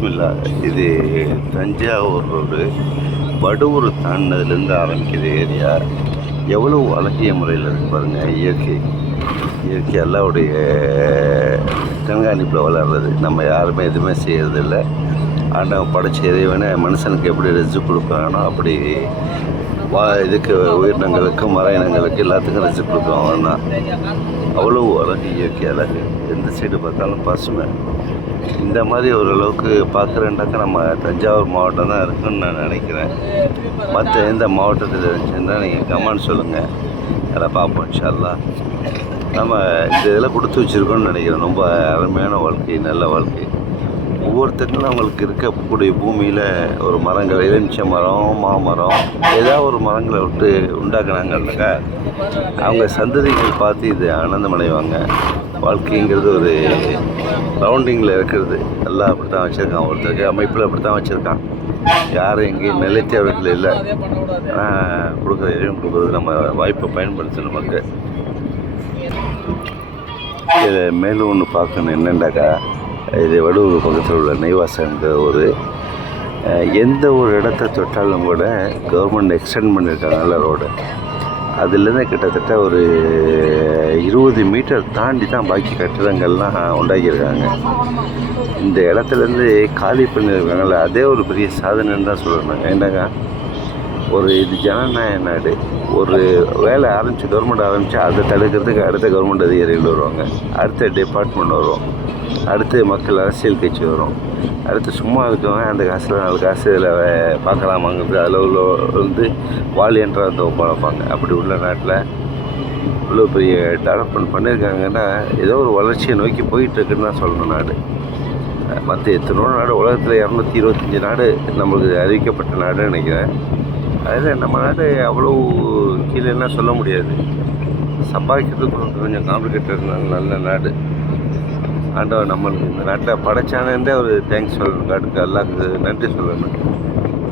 பிஸ்மில்லா. இது தஞ்சாவூர் ரோடு வடுவூர் தாண்டினதுலேருந்து ஆரம்பிக்கிற ஏரியா. எவ்வளோ அழகிய முறையில் இருக்கு பாருங்கள் இயற்கை. இயற்கை எல்லாவுடைய கண்காணிப்பில் வளர்றது. நம்ம யாருமே எதுவுமே செய்யறதில்ல. ஆண்டவன் படைச்ச இறைவனை மனுஷனுக்கு எப்படி ரெஜு கொடுக்குறானோ அப்படி வா இதுக்கு உயிரினங்களுக்கு மர இனங்களுக்கு எல்லாத்துக்கும் ரெஜு கொடுக்கும் அவன் தான் அவ்வளோ அழகு இயற்கை அழகு. எந்த சைடு பார்த்தாலும் பசுமை. இந்த மாதிரி ஓரளவுக்கு பார்க்குறேன்டாக்கா நம்ம தஞ்சாவூர் மாவட்டம் தான் இருக்குன்னு நான் நினைக்கிறேன். மற்ற எந்த மாவட்டத்தில் இருந்துச்சுன்னா நீங்கள் கமெண்ட் சொல்லுங்கள் அதை பார்ப்போம் இன்ஷால்லா நம்ம இந்த இதெல்லாம் கொடுத்து வச்சுருக்கோன்னு நினைக்கிறேன். ரொம்ப அருமையான வாழ்க்கை நல்ல வாழ்க்கை. ஒவ்வொருத்தருக்கும் அவங்களுக்கு இருக்கக்கூடிய பூமியில் ஒரு மரங்கள் எலுமிச்சை மரம் மாமரம் ஏதாவது ஒரு மரங்களை விட்டு உண்டாக்குனாங்கன்னாக்கா அவங்க சந்ததிகள் பார்த்து இது ஆனந்தம் அடைவாங்க. வாழ்க்கைங்கிறது ஒரு ரவுண்டிங்கில் இருக்கிறது. எல்லாம் அப்படி தான் வச்சுருக்கான் ஒருத்தருக்கு அமைப்பில் அப்படி தான் வச்சுருக்கான் யாரும் எங்கேயும் நிலைத்தவர்கள் இல்லை. ஆனால் கொடுக்குற இறைவன் கொடுக்குறது நம்ம வாய்ப்பை பயன்படுத்தணும் நமக்கு. இதில் மேலும் ஒன்று பார்க்கணும் என்னென்னாக்கா இது வடுவூர் பக்கத்தில் உள்ள நெய்வாசங்கிற ஒரு எந்த ஒரு இடத்த தொட்டாலும் கூட கவர்மெண்ட் எக்ஸ்டெண்ட் பண்ணியிருக்காங்கல்ல ரோடு அதுலேருந்து கிட்டத்தட்ட ஒரு இருபது மீட்டர் தாண்டி தான் பாக்கி கட்டிடங்கள்லாம் உண்டாக்கியிருக்காங்க. இந்த இடத்துலேருந்து காலி பண்ணியிருக்காங்கல்ல அதே ஒரு பெரிய சாதனைன்னு தான் சொல்லணும் என்னங்க? ஒரு இது ஜனநாயக நாடு. ஒரு வேலை ஆரம்பித்து கவர்மெண்ட் ஆரம்பித்து அதை தடுக்கிறதுக்கு அடுத்த கவர்மெண்ட் அதிகாரிகள் வருவாங்க. அடுத்த டிபார்ட்மெண்ட் வருவோம் அடுத்து மக்கள் அரசியல் கட்சி வரும். அடுத்து சும்மா இருக்கவங்க அந்த காசில் நாலு காசு இதில் பார்க்கலாமாங்கிறது அதில் உள்ள வந்து வாலியன்றாக அந்த ஒப்படைப்பாங்க அப்படி உள்ள நாட்டில் இவ்வளோ பெரிய டெவலப்மெண்ட் பண்ணியிருக்காங்கன்னா ஏதோ ஒரு வளர்ச்சியை நோக்கி போயிட்டுருக்குன்னு தான் சொல்லணும் நாடு. மற்ற எத்தனோ நாடு உலகத்தில் இரநூத்தி இருபத்தஞ்சி நாடு நம்மளுக்கு அறிவிக்கப்பட்ட நாடுன்னு நினைக்கிறேன். அதில் நம்ம நாடு அவ்வளோ கீழேலாம் சொல்ல முடியாது. சம்பாதிக்கிறதுக்கு கொஞ்சம் காம்ப்ளிகேட்டட் நல்ல நாடு. ஆண்டவன் நம்மளுக்கு இந்த நாட்டில் படைச்சானே ஒரு தேங்க்ஸ் சொல்லணும். காட்டுக்கு எல்லாருக்கு நன்றி சொல்லணும்.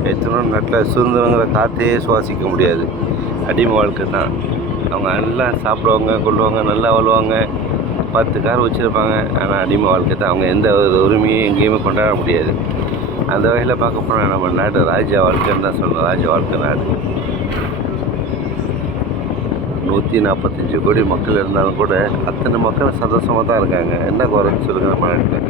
எத்தனை நாட்டில் சுதந்திரங்கிற காற்றையே சுவாசிக்க முடியாது. அடிமை வாழ்க்கை தான். அவங்க நல்லா சாப்பிடுவாங்க கொள்ளுவாங்க நல்லா வாழ்வாங்க பத்து கார் வச்சுருப்பாங்க. ஆனால் அடிமை வாழ்க்கை தான். அவங்க எந்த ஒரு உரிமையும் எங்கேயுமே கொண்டாட முடியாது. அந்த வகையில் பார்க்க போனால் நம்ம நாட்டு ராஜா வாழ்க்கைன்னு தான் சொல்லணும். ராஜா வாழ்க்கை நாடு. நூற்றி நாற்பத்தஞ்சு கோடி மக்கள் இருந்தாலும் கூட அத்தனை மக்கள் சந்தோஷமாக தான் இருக்காங்க. என்ன குறைன்னு சொல்லுங்கள் நம்ம நாட்டில்.